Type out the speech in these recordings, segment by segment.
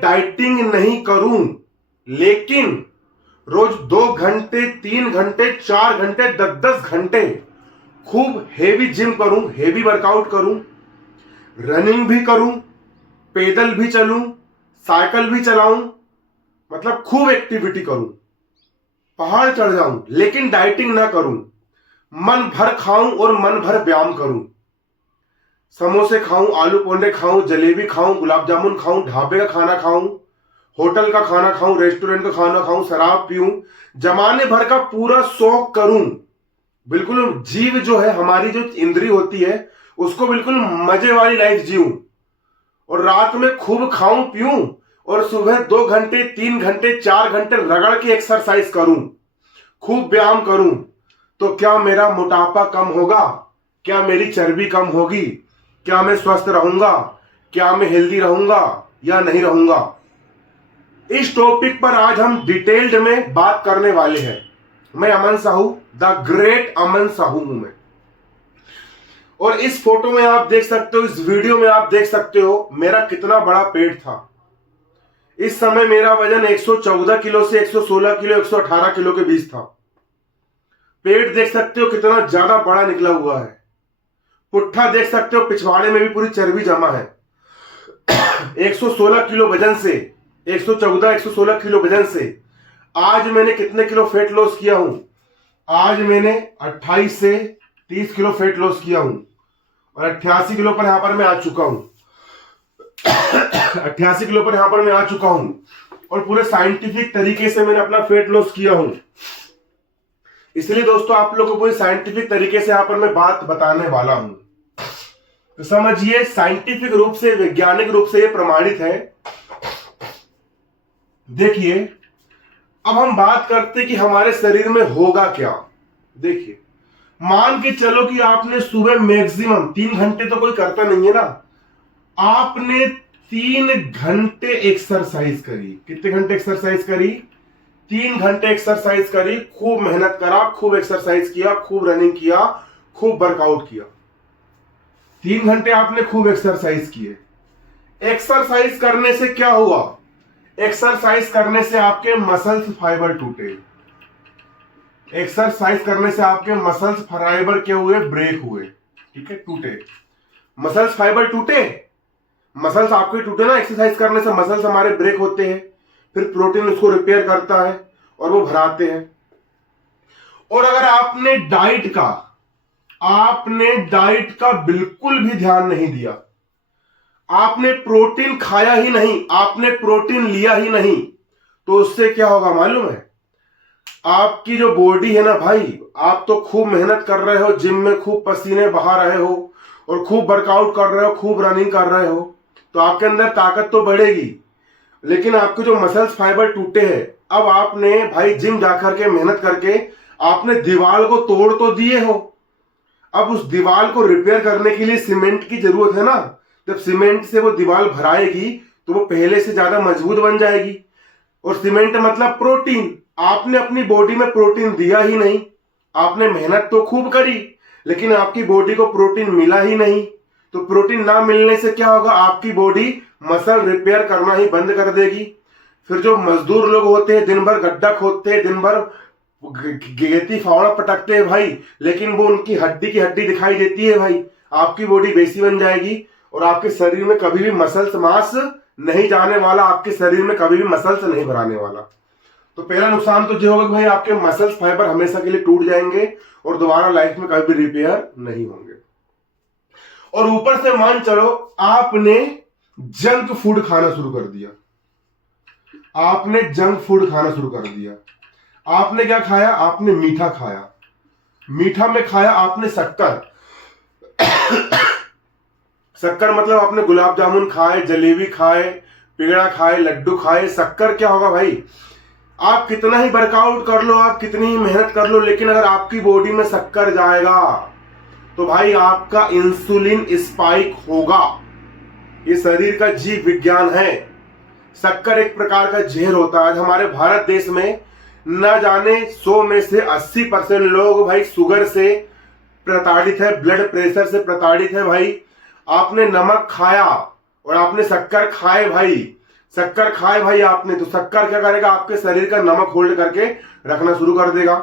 Dieting नहीं करूं, लेकिन रोज 2 घंटे 3 घंटे 4 घंटे 10 10 घंटे खूब हेवी जिम करूं, हेवी वर्कआउट करूं, रनिंग भी करूं, पैदल भी चलूं, साइकिल भी चलाऊं, मतलब खूब एक्टिविटी करूं, पहाड़ चढ़ जाऊं, लेकिन डाइटिंग ना करूं, मन भर खाऊं और मन भर व्यायाम करूं, समोसे खाऊं, आलू पोंडे खाऊं, जलेबी खाऊं, गुलाब जामुन खाऊं, ढाबे का खाना खाऊं, होटल का खाना खाऊं, रेस्टोरेंट का खाना खाऊं, शराब पीऊं, जमाने भर का पूरा शौक करूं, बिल्कुल जीव जो है, हमारी जो इंद्री होती है, उसको बिल्कुल मजे वाली लाइफ जीऊं, और रात में खूब खाऊं पीऊं, और सुबह 2 घंटे 3 घंटे 4 घंटे रगड़ के एक्सरसाइज करूं, खूब व्यायाम करूं, तो क्या मेरा मोटापा कम होगा? क्या मेरी चर्बी कम होगी? क्या मैं स्वस्थ रहूंगा? क्या मैं हेल्दी रहूंगा या नहीं रहूंगा? इस टॉपिक पर आज हम डिटेल्ड में बात करने वाले हैं। मैं अमन साहू, द ग्रेट अमन साहू हूं मैं। और इस फोटो में आप देख सकते हो, इस वीडियो में आप देख सकते हो मेरा कितना बड़ा पेट था। इस समय मेरा वजन 114 किलो से 116 किलो 118 किलो के बीच था। पेट देख सकते हो कितना ज्यादा बड़ा निकला हुआ है। पुट्ठा देख सकते हो, पिछवाड़े में भी पूरी चर्बी जमा है। 116 किलो वजन से, 114 116 किलो वजन से आज मैंने कितने किलो फैट लॉस किया हूं? आज मैंने 28 से 30 किलो फैट लॉस किया हूं, और 88 किलो पर यहां पर मैं आ चुका हूं। 88 किलो पर यहां पर मैं आ चुका हूं, और पूरे साइंटिफिक तरीके से मैंने अपना फैट लॉस किया हूं। इसलिए दोस्तों, आप लोगों को पूरी साइंटिफिक तरीके से यहां पर मैं बात बताने वाला हूं, तो समझिए, साइंटिफिक रूप से, वैज्ञानिक रूप से यह प्रमाणित है। देखिए, अब हम बात करते कि हमारे शरीर में होगा क्या। देखिए, मान के चलो कि आपने सुबह मैक्सिमम 3 घंटे तो कोई करता नहीं है ना, आपने 3 घंटे एक्सरसाइज करी। कितने घंटे एक्सरसाइज करी? 3 घंटे एक्सरसाइज करी, खूब मेहनत करा, खूब एक्सरसाइज किया, खूब रनिंग किया, खूब वर्कआउट किया। 3 घंटे आपने खूब एक्सरसाइज किए। एक्सरसाइज करने से क्या हुआ? एक्सरसाइज करने से आपके मसल्स फाइबर टूटे। एक्सरसाइज करने से आपके मसल्स फाइबर क्या हुए? ब्रेक हुए। ठीक है, टूटे। मसल्स फाइबर टूटे, मसल्स आपके टूटे ना, एक्सरसाइज करने से मसल्स हमारे ब्रेक होते हैं, फिर प्रोटीन उसको रिपेयर करता है और वो भराते हैं। और अगर आपने डाइट का बिल्कुल भी ध्यान नहीं दिया, आपने प्रोटीन खाया ही नहीं, आपने प्रोटीन लिया ही नहीं, तो उससे क्या होगा मालूम है? आपकी जो बॉडी है ना भाई, आप तो खूब मेहनत कर रहे हो, जिम में खूब पसीने बहा रहे हो, और खूब वर्कआउट कर रहे हो, खूब रनिंग कर रहे हो, तो आपके अंदर ताकत तो बढ़ेगी, लेकिन आपके जो मसल्स फाइबर टूटे हैं, अब आपने भाई जिम जाकर के मेहनत करके आपने दीवार को तोड़ तो दिए हो, अब उस दीवार को रिपेयर करने के लिए सीमेंट की जरूरत है ना। जब सीमेंट से वो दीवार भराएगी तो वो पहले से ज्यादा मजबूत बन जाएगी। और सीमेंट मतलब प्रोटीन। आपने अपनी बॉडी में प्रोटीन दिया ही नहीं, आपने मेहनत तो खूब करी, लेकिन आपकी बॉडी को प्रोटीन मिला ही नहीं। तो प्रोटीन ना मिलने से क्या होगा? आपकी बॉडी मसल रिपेयर करना ही बंद कर देगी। फिर जो मजदूर लोग होते हैं, दिन भर गड्ढा खोदते हैं, दिन भर गेती फावड़ा पटकते हैं भाई, लेकिन वो उनकी हड्डी की हड्डी दिखाई देती है भाई। आपकी बॉडी वैसी बन जाएगी, और आपके शरीर में कभी भी मसल्स मास नहीं जाने वाला, आपके शरीर में कभी भी मसल्स नहीं भराने वाला। तो पहला नुकसान तो ये होगा कि भाई आपके मसल्स फाइबर हमेशा के लिए टूट जाएंगे और दोबारा लाइफ में कभी भी रिपेयर नहीं होंगे। और ऊपर से मान चलो आपने जंक फूड खाना शुरू कर दिया। आपने जंक फूड खाना शुरू कर दिया। आपने क्या खाया? आपने मीठा खाया। मीठा में खाया आपने शक्कर। शक्कर मतलब आपने गुलाब जामुन खाए, जलेबी खाए, पेड़ा खाए, लड्डू खाए। शक्कर क्या होगा भाई? आप कितना ही वर्कआउट कर लो, आप कितनी ही मेहनत कर लो, लेकिन अगर आपकी बॉडी में शक्कर जाएगा तो भाई आपका इंसुलिन स्पाइक होगा। ये शरीर का जीव विज्ञान है। शक्कर एक प्रकार का जहर होता है। हमारे भारत देश में न जाने 100 में से 80% लोग भाई शुगर से प्रताड़ित है, ब्लड प्रेशर से प्रताड़ित है भाई। आपने नमक खाया और आपने शक्कर खाए भाई, शक्कर खाए भाई आपने, तो शक्कर क्या करेगा, आपके शरीर का नमक होल्ड करके रखना शुरू कर देगा।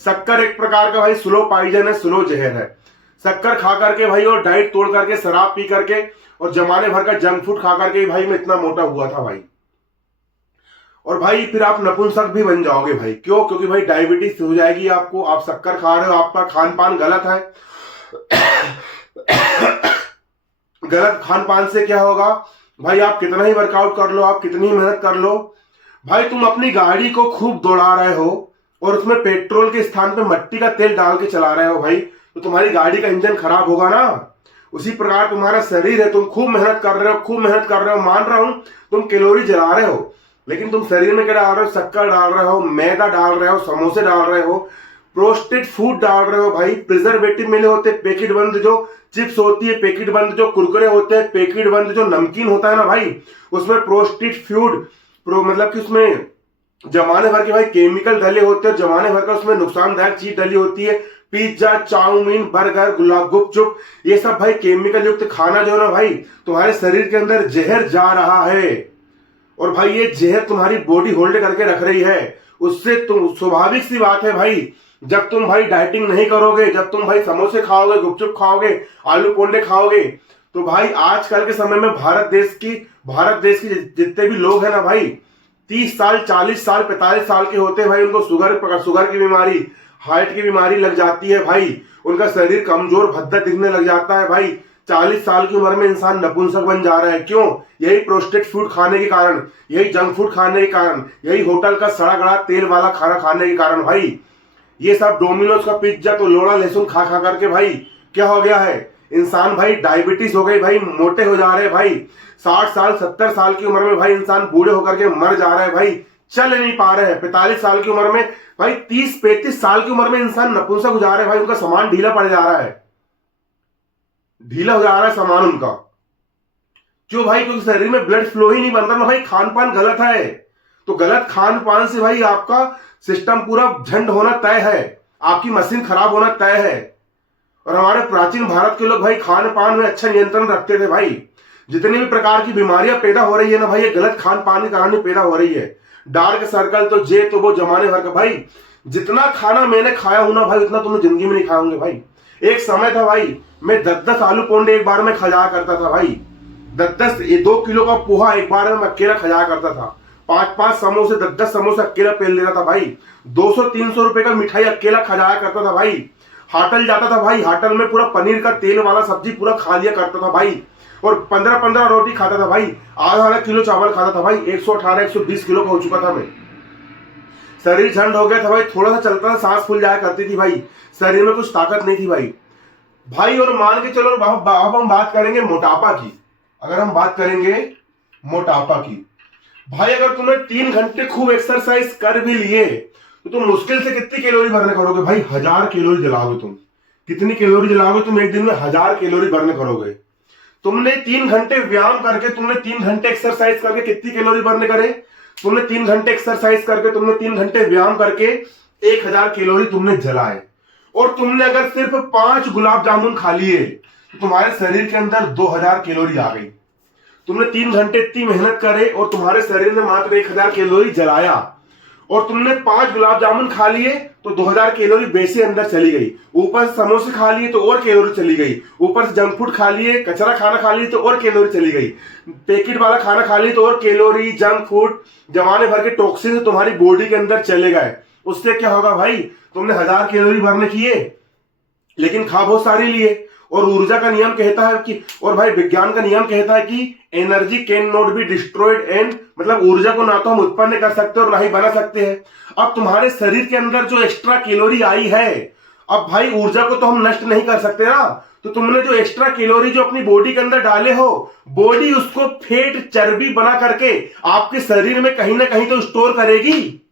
शक्कर एक प्रकार का भाई स्लो पॉइजन है, स्लो जहर है। शक्कर खा करके भाई और डाइट तोड़ करके, शराब पी करके और जमाने भर का जंक फूड खा करके भाई मैं इतना मोटा हुआ था भाई। और भाई फिर आप नपुंसक भी बन जाओगे भाई। क्यों? क्योंकि भाई डायबिटीज हो जाएगी आपको, आप शक्कर खा रहे हो, आपका खान पान गलत है। गलत खान पान से क्या होगा भाई, आप कितना ही वर्कआउट कर लो, आप कितनी ही मेहनत कर लो भाई, तुम अपनी गाड़ी को खूब दौड़ा रहे हो और उसमें पेट्रोल के स्थान पे मिट्टी का तेल डाल के चला रहे हो भाई, तो तुम्हारी गाड़ी का इंजन खराब होगा ना। उसी प्रकार तुम्हारा शरीर है, तुम खूब मेहनत कर रहे हो, खूब मेहनत कर रहे हो, मान रहा हूं तुम कैलोरी जला रहे हो, लेकिन तुम शरीर में क्या डाल रहे हो, शक्कर डाल रहे हो, मैदा डाल रहे हो, समोसे डाल रहे हो, प्रोसेस्ड फूड डाल रहे हो भाई, प्रिजर्वेटिव मिले होते, पैकेट बंद जो चिप्स होती है, पैकेट बंद जो कुरकुरे होते हैं, पैकेट बंद जो नमकीन होता है ना भाई, उसमें प्रोसेस्ड फूड मतलब कि उसमें जमाने भर के भाई केमिकल डले होते हैं, जमाने भर का उसमें नुकसानदायक चीज डली होती है। पिज्जा, चाउमीन, बर्गर, गुलाब, गुपचुप, ये सब भाई केमिकल युक्त खाना जो है ना भाई, तुम्हारे शरीर के अंदर जहर जा रहा है। और भाई ये जहर तुम्हारी बॉडी होल्ड करके रख रही है। उससे तुम, स्वाभाविक सी बात है भाई, जब तुम भाई डाइटिंग नहीं करोगे, जब तुम भाई समोसे खाओगे, गुपचुप खाओगे, आलू पोंडे खाओगे, तो भाई आजकल के समय में भारत देश की जितने भी लोग हैं ना भाई, 30 साल, 40 साल, 45 साल के होते हैं भाई, उनको शुगर की बीमारी, हार्ट की बीमारी लग जाती है भाई, उनका शरीर कमजोर भद्दा दिखने लग जाता है भाई। 40 साल की उम्र में इंसान नपुंसक बन जा रहा है। क्यों? यही प्रोसेस्ड फूड खाने के कारण, यही जंक फूड खाने के कारण, यही होटल का सड़ा गला तेल वाला खाना खाने के कारण भाई। ये सब डोमिनोज का पिज्जा तो लोड़ा लहसुन खा खा करके भाई क्या हो गया है, इंसान भाई डायबिटीज हो गई भाई, मोटे हो जा रहे हैं भाई। 60 साल 70 साल की उम्र में भाई इंसान बूढ़े होकर के मर जा रहे हैं भाई, चल नहीं पा रहे हैं। 45 साल की उम्र में भाई, 30-35 साल की उम्र में इंसान नपुंसक हो जा रहे हैं भाई, उनका सामान ढीला पड़ जा रहा है, ढीला हो जा रहा है सामान उनका। क्यों भाई? क्योंकि शरीर में ब्लड फ्लो ही नहीं बन रहा ना भाई, खान पान गलत है। तो गलत खान पान से भाई आपका सिस्टम पूरा झंड होना तय है, आपकी मशीन खराब होना तय है। और हमारे प्राचीन भारत के लोग भाई खान पान में अच्छा नियंत्रण रखते थे भाई। जितनी भी प्रकार की बीमारियां पैदा हो रही है ना भाई, ये गलत खान पान के कारण ही पैदा हो रही है। डार्क सर्कल तो जे तो वो जमाने भर का भाई, जितना खाना मैंने खाया हूं ना भाई, उतना तुमने जिंदगी में नहीं खाओगे भाई। एक समय था भाई, मैं 10-10 आलू पोंडे एक बार में खा करता था भाई, 10-10 2 किलो का पोहा एक बार में अकेला खा करता था, 5-5 समोसे, 10-10 समोसे अकेला पेल लेता था भाई, 200-300 रुपए का मिठाई अकेला खजाया करता था भाई। होटल जाता था भाई, होटल में पूरा पनीर का तेल वाला सब्जी पूरा खा लिया करता था भाई, और 15-15 रोटी खाता था भाई, आधा किलो चावल खाता था भाई। 118-120 किलो का हो चुका था मैं, शरीर झंड हो गया था भाई, थोड़ा सा चलता था सांस फूल जाया करती थी भाई, शरीर में कुछ ताकत नहीं थी भाई। और मान के चलो अब हम बात करेंगे मोटापा की। अगर हम बात करेंगे मोटापा की भाई, अगर तुमने 3 घंटे खूब एक्सरसाइज कर भी लिए तो तुम मुश्किल से कितनी कैलोरी बर्न करोगे भाई? 1000 कैलोरी जलाओगे तुम। कितनी कैलोरी जलाओगे तुम? एक दिन में 1000 कैलोरी बर्न करोगे। तुमने 3 घंटे व्यायाम करके, तुमने 3 घंटे एक्सरसाइज करके कितनी कैलोरी बर्न करे? तुमने 3 घंटे एक्सरसाइज करके, तुमने 3 घंटे व्यायाम करके 1000 कैलोरी तुमने जलाए। और तुमने अगर सिर्फ 5 गुलाब जामुन खा लिए तो तुम्हारे शरीर के अंदर 2000 कैलोरी आ गई। तुमने 3 घंटे इतनी मेहनत करे और तुम्हारे शरीर ने मात्र 1000 कैलोरी जलाया, और तुमने 5 गुलाब जामुन खा लिए तो 2000 कैलोरी वैसे अंदर चली गई। ऊपर से समोसे खा लिए तो और कैलोरी चली गई, ऊपर से जंक फूड खा लिए, कचरा खाना खा लिए तो और कैलोरी चली गई, पैकेट वाला खाना खा लिए तो और कैलोरी, जंक फूड, जमाने भर के टॉक्सिन तुम्हारी बॉडी के अंदर चले गए। उससे क्या होगा भाई? तुमने 1000 कैलोरी बर्न किए लेकिन खा बहुत सारी लिए। और ऊर्जा का नियम कहता है कि, और भाई विज्ञान का नियम कहता है कि energy can not be destroyed and, मतलब ऊर्जा को ना तो हम उत्पन्न कर सकते और ना ही बना सकते हैं। अब तुम्हारे शरीर के अंदर जो एक्स्ट्रा कैलोरी आई है, अब भाई ऊर्जा को तो हम नष्ट नहीं कर सकते ना, तो तुमने जो एक्स्ट्रा कैलोरी जो अपनी बॉडी के अंदर डाले हो, बॉडी उसको फैट, चर्बी बना करके आपके शरीर में कहीं ना कहीं तो स्टोर करेगी।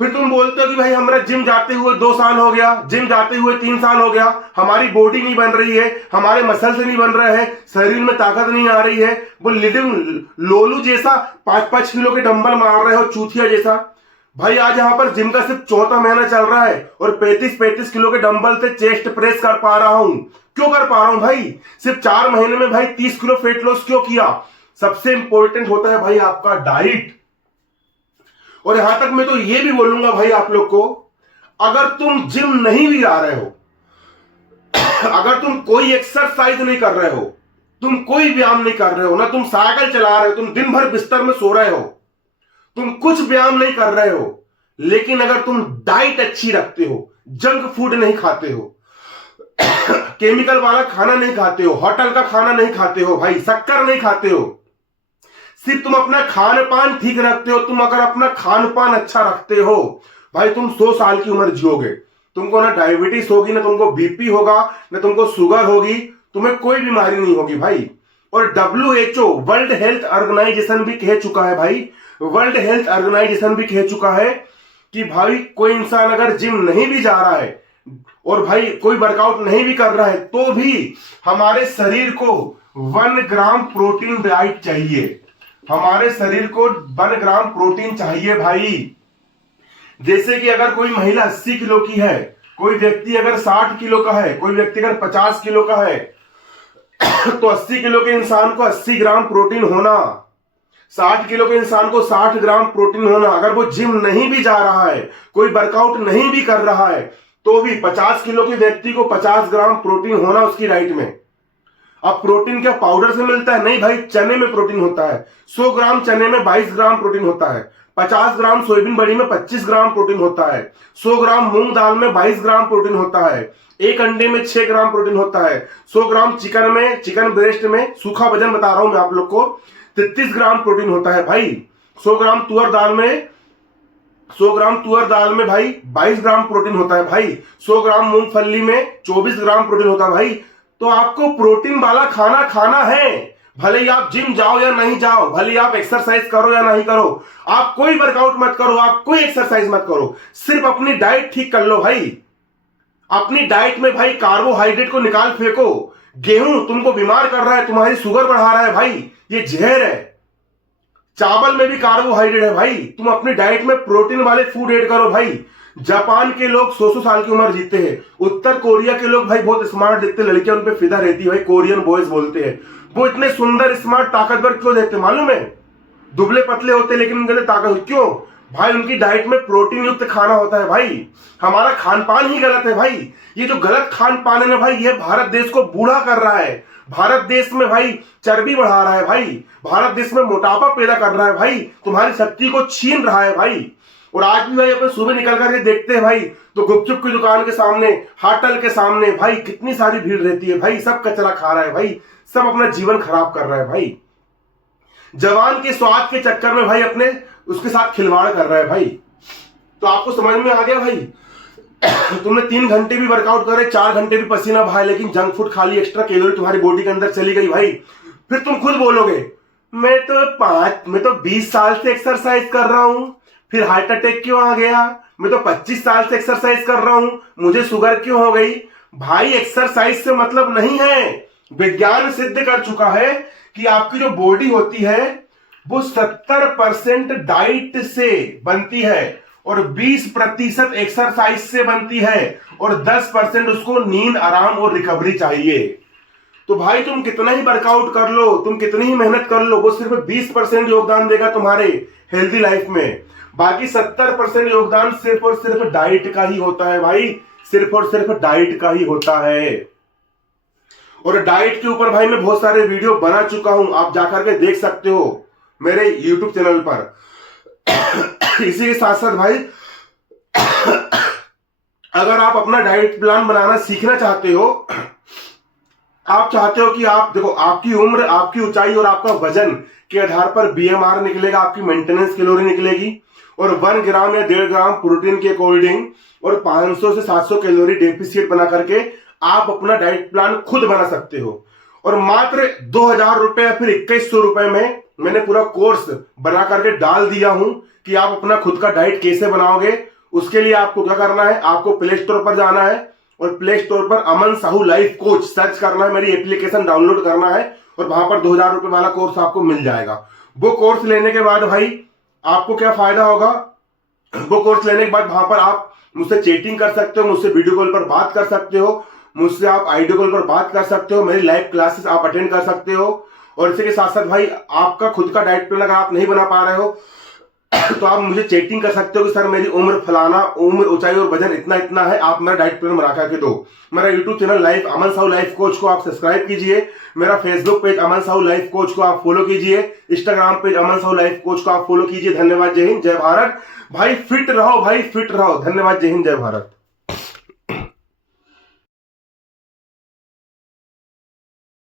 फिर तुम बोलते हो कि भाई हमारा जिम जाते हुए 2 साल हो गया, जिम जाते हुए 3 साल हो गया, हमारी बॉडी नहीं बन रही है, हमारे मसल्स नहीं बन रहे हैं, शरीर में ताकत नहीं आ रही है, वो लिविंग लोलू जैसा 5-5 किलो के डंबल मार रहे हो, चूतिया जैसा। भाई आज यहाँ पर जिम का सिर्फ 4था महीना चल रहा है और 35-35 किलो के डंबल से चेस्ट प्रेस कर पा रहा हूं। क्यों कर पा रहा हूं भाई? सिर्फ 4 महीने में भाई 30 किलो वेट लॉस क्यों किया? सबसे इंपॉर्टेंट होता है भाई आपका डाइट। और यहां तक मैं तो ये भी बोलूंगा भाई आप लोग को, अगर तुम जिम नहीं भी जा रहे हो, अगर तुम कोई एक्सरसाइज नहीं कर रहे हो, तुम कोई व्यायाम नहीं कर रहे हो ना, तुम साइकिल चला रहे हो, तुम दिन भर बिस्तर में सो रहे हो, तुम कुछ व्यायाम नहीं कर रहे हो, लेकिन अगर तुम डाइट अच्छी रखते हो, जंक फूड नहीं खाते हो, केमिकल वाला खाना नहीं खाते हो, होटल का खाना नहीं खाते हो भाई, शक्कर नहीं खाते हो, सिर्फ तुम अपना खान पान ठीक रखते हो, तुम अगर अपना खान पान अच्छा रखते हो भाई, तुम 100 साल की उम्र जियोगे। तुमको ना डायबिटीज होगी, ना तुमको बीपी होगा, ना तुमको शुगर होगी, तुम्हें कोई बीमारी नहीं होगी भाई। और WHO वर्ल्ड हेल्थ ऑर्गेनाइजेशन भी कह चुका है भाई, वर्ल्ड हेल्थ ऑर्गेनाइजेशन भी कह चुका है कि भाई कोई इंसान अगर जिम नहीं भी जा रहा है और भाई कोई वर्कआउट नहीं भी कर रहा है, तो भी हमारे शरीर को 1 ग्राम प्रोटीन डाइट चाहिए, हमारे शरीर को 1 ग्राम प्रोटीन चाहिए भाई। जैसे कि अगर कोई महिला 80 किलो की है, कोई व्यक्ति अगर 60 किलो का है, कोई व्यक्ति अगर 50 किलो का है, तो 80 किलो के इंसान को 80 ग्राम प्रोटीन होना, 60 किलो के इंसान को 60 ग्राम प्रोटीन होना। अगर वो जिम नहीं भी जा रहा है, कोई वर्कआउट नहीं भी कर रहा है, तो भी 50 किलो के व्यक्ति को 50 ग्राम प्रोटीन होना उसकी डाइट में। अब प्रोटीन क्या पाउडर से मिलता है? नहीं भाई, चने में प्रोटीन होता है। 100 ग्राम चने में 22 ग्राम प्रोटीन होता है, 50 ग्राम सोयाबीन बड़ी में 25 ग्राम प्रोटीन होता है, 100 ग्राम मूंग दाल में 22 ग्राम प्रोटीन होता है, एक अंडे में 6 ग्राम प्रोटीन होता है, 100 ग्राम चिकन ब्रेस्ट में, सूखा वजन बता रहा हूं मैं आप लोग को, 33 ग्राम प्रोटीन होता है भाई। 100 ग्राम तुअर दाल में भाई 22 ग्राम प्रोटीन होता है भाई। 100 ग्राम मूंगफली में 24 ग्राम प्रोटीन होता है भाई। तो आपको प्रोटीन वाला खाना खाना है, भले ही आप जिम जाओ या नहीं जाओ, भले ही आप एक्सरसाइज करो या नहीं करो, आप कोई वर्कआउट मत करो, आप कोई एक्सरसाइज मत करो, सिर्फ अपनी डाइट ठीक कर लो भाई। अपनी डाइट में भाई कार्बोहाइड्रेट को निकाल फेंको। गेहूं तुमको बीमार कर रहा है, तुम्हारी शुगर बढ़ा रहा है भाई, ये जहर है। चावल में भी कार्बोहाइड्रेट है भाई, तुम अपनी डाइट में प्रोटीन वाले फूड ऐड करो भाई। जापान के लोग 100 साल की उम्र जीते हैं। उत्तर कोरिया के लोग भाई बहुत स्मार्ट दिखते, लड़कियां उन पे फिदा रहती है भाई, कोरियन बॉयज बोलते हैं। वो इतने सुंदर स्मार्ट ताकतवर क्यों देखते मालूम है? दुबले पतले होते लेकिन उनके अंदर ताकत क्यों? भाई उनकी डाइट में प्रोटीन युक्त खाना होता है भाई। हमारा खान पान ही गलत है भाई। ये जो गलत खान पान है ना भाई, ये भारत देश को बूढ़ा कर रहा है। भारत देश में भाई चर्बी बढ़ा रहा है भाई, भारत देश में मोटापा पैदा कर रहा है भाई, तुम्हारी शक्ति को छीन रहा है भाई। और आज भी भाई अपन सुबह निकल करके देखते हैं भाई, तो गुपचुप की दुकान के सामने, होटल के सामने भाई कितनी सारी भीड़ रहती है भाई। सब कचरा खा रहा है भाई, सब अपना जीवन खराब कर रहा है भाई। जवान के स्वाद के चक्कर में भाई अपने उसके साथ खिलवाड़ कर रहा है भाई। तो आपको समझ में आ गया भाई? तुमने 3 घंटे भी वर्कआउट करे, 4 घंटे भी पसीना भाई, लेकिन जंक फूड खा ली, एक्स्ट्रा कैलोरी तुम्हारी बॉडी के अंदर चली गई भाई। फिर तुम खुद बोलोगे मैं तो 20 साल से एक्सरसाइज कर रहा हूं, फिर हार्ट अटैक क्यों आ गया? मैं तो 25 साल से एक्सरसाइज कर रहा हूं, मुझे शुगर क्यों हो गई? भाई एक्सरसाइज से मतलब नहीं है। विज्ञान सिद्ध कर चुका है कि आपकी जो बॉडी होती है वो 70% डाइट से बनती है और 20% एक्सरसाइज से बनती है और 10% उसको नींद, आराम और रिकवरी चाहिए। तो भाई तुम कितना ही वर्कआउट कर लो, तुम कितनी ही मेहनत कर लो, वो सिर्फ 20% योगदान देगा तुम्हारे हेल्दी लाइफ में। बाकी 70% योगदान सिर्फ और सिर्फ डाइट का ही होता है भाई, सिर्फ और सिर्फ डाइट का ही होता है। और डाइट के ऊपर भाई मैं बहुत सारे वीडियो बना चुका हूं, आप जाकर के देख सकते हो मेरे YouTube चैनल पर। इसी के साथ साथ भाई अगर आप अपना डाइट प्लान बनाना सीखना चाहते हो, आप चाहते हो कि आप देखो आपकी उम्र, आपकी ऊंचाई और आपका वजन के आधार पर BMR निकलेगा, आपकी मेंटेनेंस कैलोरी निकलेगी, और 1 ग्राम या 1.5 ग्राम प्रोटीन के अकॉर्डिंग और 500 से 700 कैलोरी डेफिसिट बना करके आप अपना डाइट प्लान खुद बना सकते हो। और मात्र 2000 रुपए या फिर 2100 रुपए में मैंने पूरा कोर्स बना करके डाल दिया हूं कि आप अपना खुद का डाइट कैसे बनाओगे। उसके लिए आपको क्या करना है, आपको प्ले स्टोर पर जाना है और प्ले स्टोर पर अमन साहू लाइफ कोच सर्च करना है, मेरी एप्लीकेशन डाउनलोड करना है और वहां पर 2000 रुपए वाला कोर्स आपको मिल जाएगा। वो कोर्स लेने के बाद भाई आपको क्या फायदा होगा? वो कोर्स लेने के बाद वहां पर आप मुझसे चैटिंग कर सकते हो, मुझसे वीडियो कॉल पर बात कर सकते हो, मुझसे आप ऑडियो कॉल पर बात कर सकते हो, मेरी लाइव क्लासेस आप अटेंड कर सकते हो। और इसी के साथ साथ भाई आपका खुद का डाइट प्लान अगर आप नहीं बना पा रहे हो तो आप मुझे चैटिंग कर सकते हो कि सर मेरी उम्र फलाना, उम्र, ऊंचाई और वजन इतना इतना है, आप मेरा डाइट प्लान बना के दो। मेरा यूट्यूब चैनल लाइफ अमन साहू लाइफ कोच को आप सब्सक्राइब कीजिए, मेरा फेसबुक पेज अमन साहू लाइफ कोच को आप फॉलो कीजिए, इंस्टाग्राम पेज अमन साहू लाइफ कोच को आप फॉलो कीजिए। धन्यवाद, जय हिंद, जय भारत। भाई फिट रहो, भाई फिट रहो। धन्यवाद, जय हिंद, जय भारत।